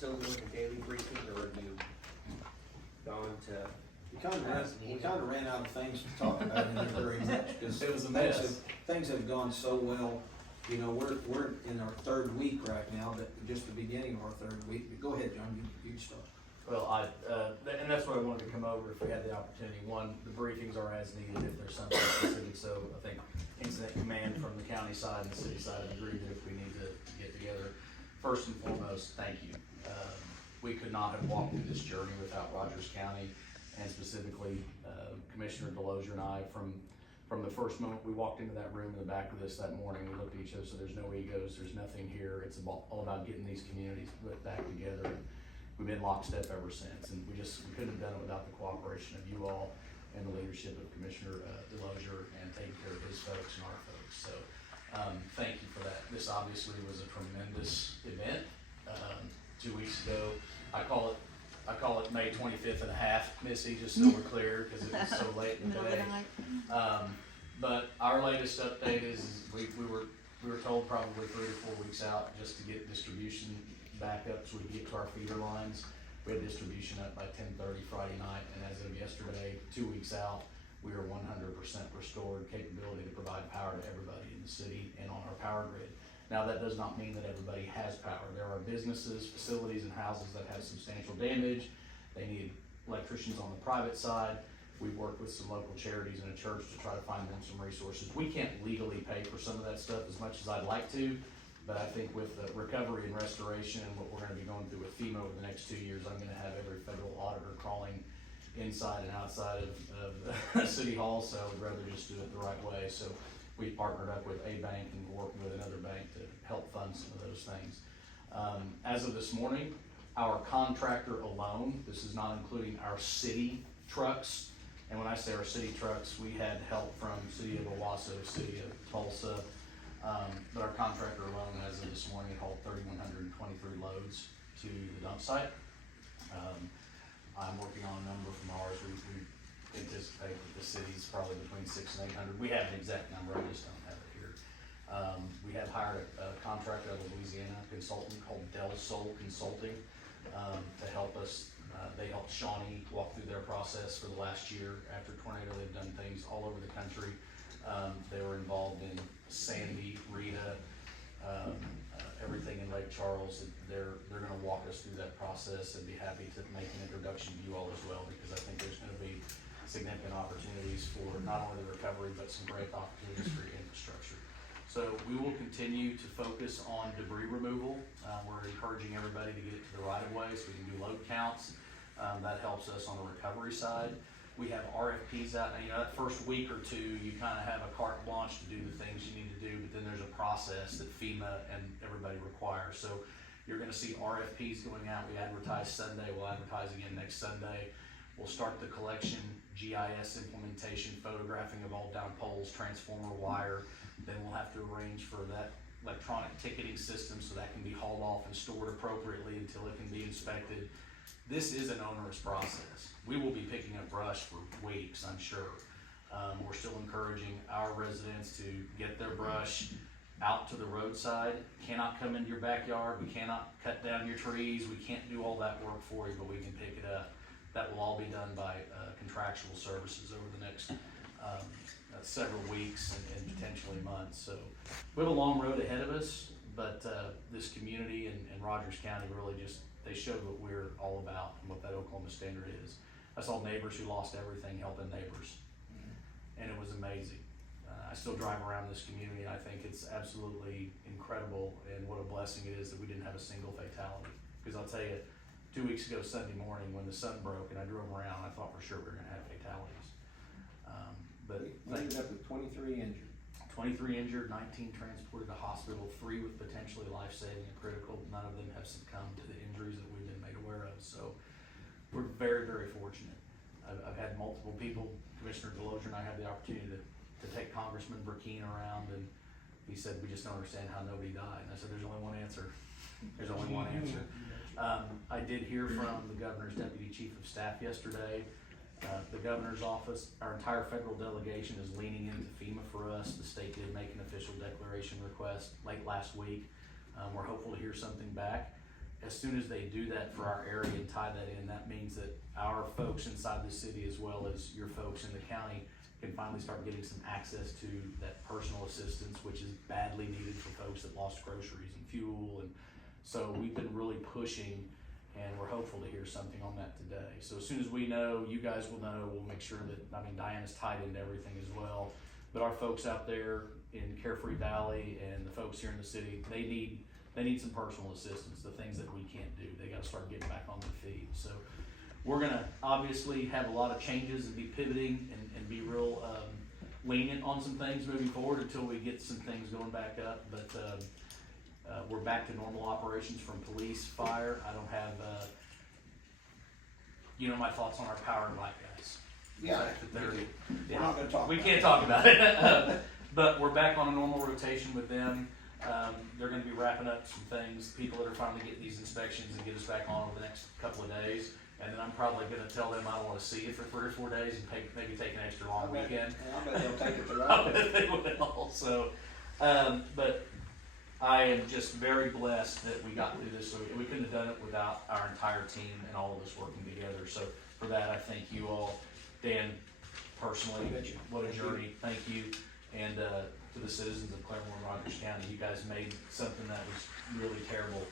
still doing the daily briefing, or have you gone to? We kinda ran out of things to talk about in there very much, cause It was a mess. things have gone so well. You know, we're in our third week right now, but just the beginning of our third week. But go ahead, John, you start. Well, and that's what I wanted to come over if we had the opportunity. One, the briefings are as needed if there's something specific, so I think incident command from the county side and the city side have agreed that if we need to get together, first and foremost, thank you. We could not have walked through this journey without Rogers County, and specifically Commissioner Delosier and I. From the first moment we walked into that room in the back of this that morning, we looked at each other, so there's no egos, there's nothing here. It's all about getting these communities put back together. And we've been lockstep ever since, and we couldn't have done it without the cooperation of you all and the leadership of Commissioner Delosier and taking care of his folks and our folks. So thank you for that. This obviously was a tremendous event. 2 weeks ago, I call it May 25th and a half, Missy, just so we're clear, because it was so late in the day. But our latest update is we were told probably 3 to 4 weeks out just to get distribution back up so we can get to our feeder lines. We had distribution up by 10:30 Friday night, and as of yesterday, 2 weeks out, we are 100% restored capability to provide power to everybody in the city and on our power grid. Now, that does not mean that everybody has power. There are businesses, facilities, and houses that have substantial damage. They need electricians on the private side. We've worked with some local charities and a church to try to find them some resources. We can't legally pay for some of that stuff as much as I'd like to, but I think with the recovery and restoration and what we're gonna be going through with FEMA over the next 2 years, I'm gonna have every federal auditor crawling inside and outside of City Hall, so I'd rather just do it the right way. So we partnered up with a bank and we're working with another bank to help fund some of those things. As of this morning, our contractor alone, this is not including our city trucks, and when I say our city trucks, we had help from City of Owasso, City of Tulsa, but our contractor alone, as of this morning, hauled 3,123 loads to the dump site. I'm working on a number from ours. We anticipate that the city's probably between 600 and 800. We have an exact number, I just don't have it here. We have hired a contractor out of Louisiana, a consultant called Del Sol Consulting, to help us. They helped Shawnee walk through their process for the last year. After tornado, they've done things all over the country. They were involved in Sandy, Rita, everything in Lake Charles. They're gonna walk us through that process and be happy to make an introduction to you all as well, because I think there's gonna be significant opportunities for not only the recovery, but some great opportunities for your infrastructure. So we will continue to focus on debris removal. We're encouraging everybody to get it to the right of way so we can do load counts. That helps us on the recovery side. We have RFPs out, and that first week or two, you kind of have a carte blanche to do the things you need to do, but then there's a process that FEMA and everybody requires. So you're gonna see RFPs going out. We advertise Sunday, we'll advertise again next Sunday. We'll start the collection, GIS implementation, photographing of all down poles, transformer wire. Then we'll have to arrange for that electronic ticketing system so that can be hauled off and stored appropriately until it can be inspected. This is an onerous process. We will be picking up brush for weeks, I'm sure. We're still encouraging our residents to get their brush out to the roadside. Cannot come into your backyard. We cannot cut down your trees. We can't do all that work for you, but we can pick it up. That will all be done by contractual services over the next several weeks and potentially months. So we have a long road ahead of us, but this community and Rogers County really they showed what we're all about and what that Oklahoma standard is. I saw neighbors who lost everything helping neighbors, and it was amazing. I still drive around this community, and I think it's absolutely incredible, and what a blessing it is that we didn't have a single fatality. Because I'll tell you, 2 weeks ago Sunday morning when the sun broke and I drove around, I thought for sure we were gonna have fatalities. But we ended up with 23 injured. 23 injured, 19 transported to hospital, 3 with potentially life-saving and critical. None of them have succumbed to the injuries that we've been made aware of. So we're very, very fortunate. I've had multiple people, Commissioner Delosier and I had the opportunity to take Congressman Burkeen around, and he said, we just don't understand how nobody died. And I said, there's only one answer. There's only one answer. I did hear from the governor's deputy chief of staff yesterday. The governor's office, our entire federal delegation is leaning into FEMA for us. The state did make an official declaration request late last week. We're hopeful to hear something back. as soon as they do that for our area and tie that in, that means that our folks inside the city as well as your folks in the county can finally start getting some access to that personal assistance, which is badly needed for folks that lost groceries and fuel. And so we've been really pushing, and we're hopeful to hear something on that today. So as soon as we know, you guys will know, we'll make sure that, I mean, Diana's tied into everything as well. But our folks out there in Carefree Valley and the folks here in the city, they need some personal assistance, the things that we can't do. They gotta start getting back on their feet. So we're gonna obviously have a lot of changes and be pivoting and be real lenient on some things moving forward until we get some things going back up. But we're back to normal operations from police, fire. I don't have, my thoughts on our power and light guys. Yeah, We're not gonna talk. We about can't it. talk about it. But we're back on a normal rotation with them. They're gonna be wrapping up some things, people that are finally getting these inspections and get us back on over the next couple of days. And then I'm probably gonna tell them I don't wanna see you for 3 or 4 days and maybe take an extra long weekend. I bet they'll take it the I right way. bet they will. So, but I am just very blessed that we got through this. So we couldn't have done it without our entire team and all of us working together. So for that, I thank you all. Dan, personally, what a journey. Thank you. And to the citizens of Claremore and Rogers County, you guys made something that was really terrible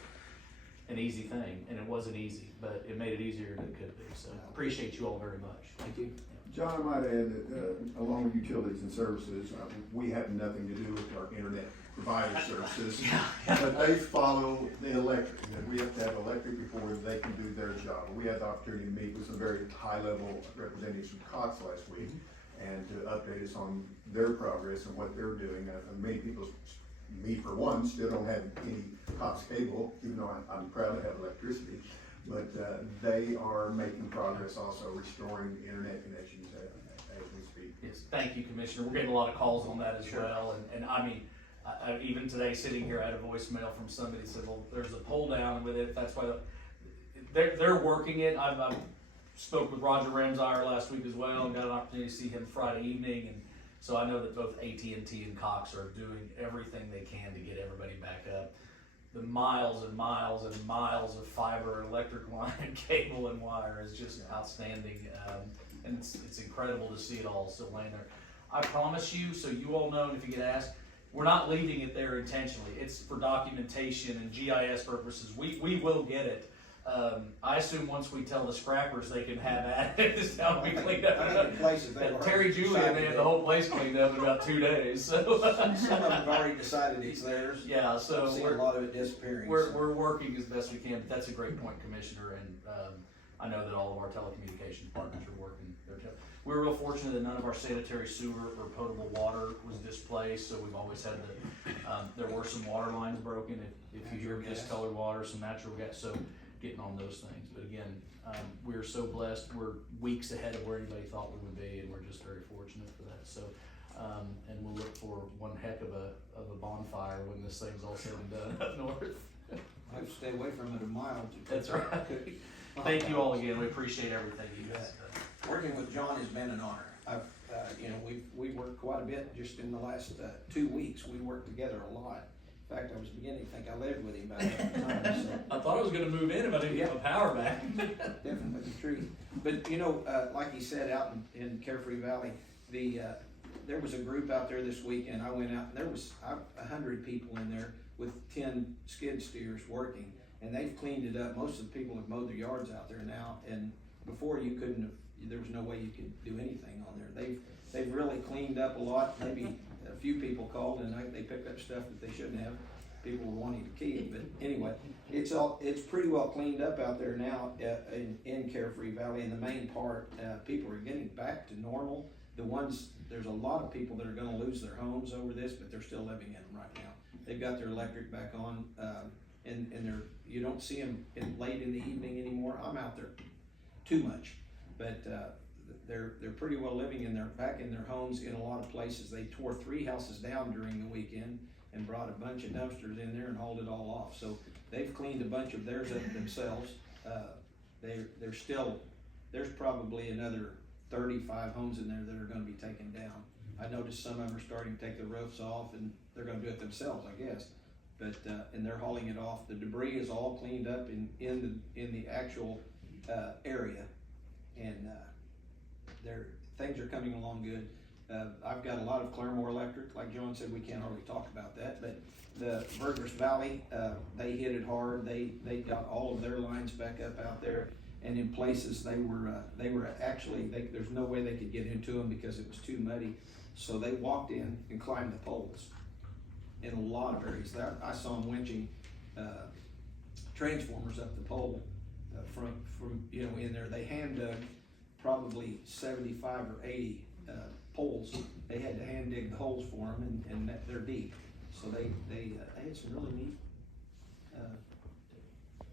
an easy thing. And it wasn't easy, but it made it easier than it could be. So appreciate you all very much. Thank you. John, I might add that along with utilities and services, we have nothing to do with our internet provider services. But they follow the electric, and we have to have electric before they can do their job. We had the opportunity to meet with some very high-level representatives from Cox last week and to update us on their progress and what they're doing. Many people, me for one, still don't have any Cox cable, even though I'm proud to have electricity. But they are making progress also restoring internet connections as we speak. Yes, thank you, Commissioner. We're getting a lot of calls on that as well. And I mean, even today, sitting here, I had a voicemail from somebody that said, well, there's a pull down with it. That's why they're working it. I spoke with Roger Ramsire last week as well and got an opportunity to see him Friday evening. And so I know that both AT&T and Cox are doing everything they can to get everybody back up. The miles and miles and miles of fiber, electric line, and cable and wire is just outstanding. And it's incredible to see it all still laying there. I promise you, so you all know, and if you get asked, we're not leaving it there intentionally. It's for documentation and GIS purposes. We will get it. I assume once we tell the scrappers they can have at it, this town will be cleaned up. Terry Julian had the whole place cleaned up in about 2 days. So some of them have already decided it's theirs. Yeah, so I've seen a lot of it disappearing. We're working as best we can. But that's a great point, Commissioner, and I know that all of our telecommunications partners are working there too. We're real fortunate that none of our sanitary sewer or potable water was displaced, so we've always had there were some water lines broken. If you hear discolored water, some natural gas, so getting on those things. But again, we're so blessed. We're weeks ahead of where anybody thought we would be, and we're just very fortunate for that. So, and we'll look for one heck of a bonfire when this thing's all said and done up north. I have to stay away from it a mile. That's right. Thank you all again. We appreciate everything you guys done. Working with John has been an honor. I've, we've worked quite a bit just in the last 2 weeks. We worked together a lot. In fact, I was beginning to think I lived with him by that time. So. I thought I was going to move in if I didn't get my power back. Definitely the truth. But like he said, out in Carefree Valley, there was a group out there this weekend. I went out and there was 100 people in there with 10 skid steers working, and they've cleaned it up. Most of the people have mowed their yards out there now, and before you couldn't have. There was no way you could do anything on there. They've really cleaned up a lot. Maybe a few people called and they picked up stuff that they shouldn't have. People were wanting to keep, but anyway, it's pretty well cleaned up out there now in Carefree Valley. In the main part, people are getting back to normal. There's a lot of people that are going to lose their homes over this, but they're still living in them right now. They've got their electric back on, and you don't see them late in the evening anymore. I'm out there too much. But they're pretty well living back in their homes in a lot of places. They tore 3 houses down during the weekend and brought a bunch of dumpsters in there and hauled it all off. So they've cleaned a bunch of theirs up themselves. There's probably another 35 homes in there that are going to be taken down. I noticed some of them are starting to take the roofs off, and they're going to do it themselves, I guess. but, and they're hauling it off. The debris is all cleaned up in the actual, area. And, things are coming along good. I've got a lot of Claremore Electric, like John said, we can't hardly talk about that, but the Burgers Valley, they hit it hard. They got all of their lines back up out there, and in places they were actually, there's no way they could get into them because it was too muddy. So they walked in and climbed the poles in a lot of areas. I saw them winching, transformers up the pole, from, you know, in there. They hand dug probably 75 or 80, poles. They had to hand dig the holes for them, and they're deep. So they had some really neat,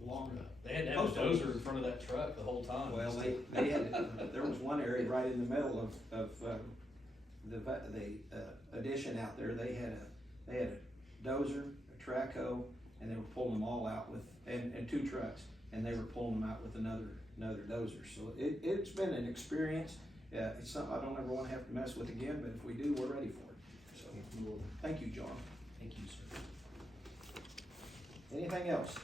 long. They had to have a dozer in front of that truck the whole time. Well, they had, there was one area right in the middle of the addition out there. They had a dozer, a track hoe, and they were pulling them all out with, and 2 trucks, and they were pulling them out with another dozer. So it's been an experience. It's something I don't ever wanna have to mess with again, but if we do, we're ready for it. So, thank you, John. Thank you, sir. Anything else?